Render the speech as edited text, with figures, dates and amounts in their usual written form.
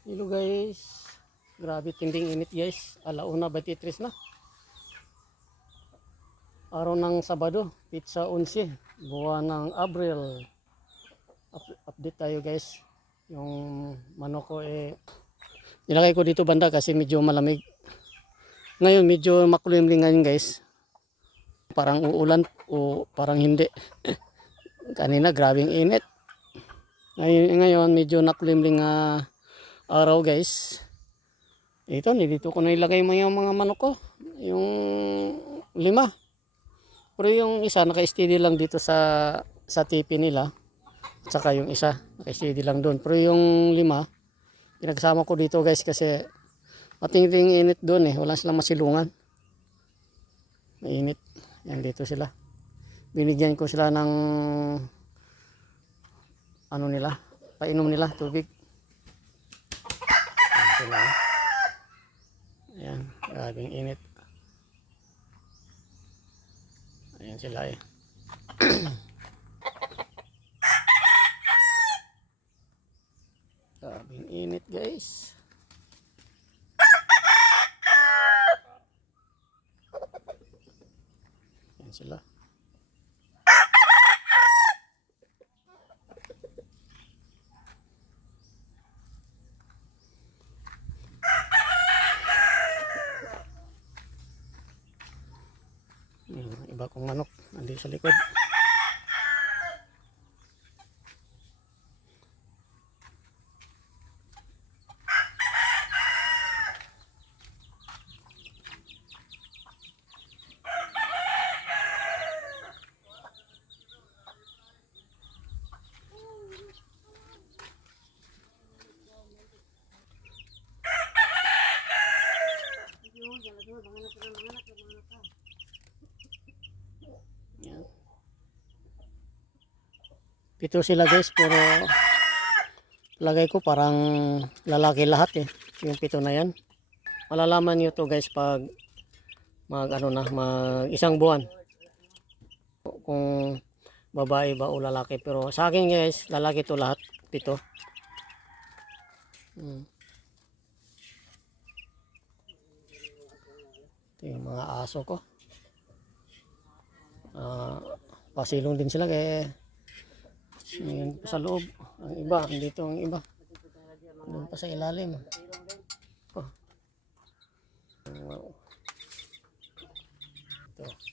Hello guys. Grabe tinding init guys. 1:23 na. Araw ng Sabado, pizza 11, buwan ng Abril. Update tayo guys. Yung manok ko nilagay ko dito banda kasi medyo malamig. Ngayon medyo makulimlim ngayon guys. Parang uulan o parang hindi. Kanina grabing init. Ngayon medyo nakulimlim araw guys. Ito, nilito ko na ilagay mo yung mga manok ko. Yung 5. Pero yung isa naka-steady lang dito sa tipi nila. At saka yung isa naka-steady lang doon. Pero yung 5, pinagsama ko dito guys kasi matingting init doon Wala silang masilungan. Mainit. Yan dito sila. Binigyan ko sila ng painom nila, tubig. Yan sila. Ayan, grabing init. Ayan sila grabing init guys. Ayan sila. Iba kong manok nandito sa likod. Yan. 7 sila guys, pero lagay ko parang lalaki lahat yung 7 na yan. Malalaman nyo to guys pag mag isang buwan kung babae ba o lalaki. Pero sa akin guys, lalaki to lahat 7. Ito yung mga aso ko. Pasilong din sila ngayon sa loob. Ang iba, dito ang iba. Doon pa sa ilalim. Wow. Ito.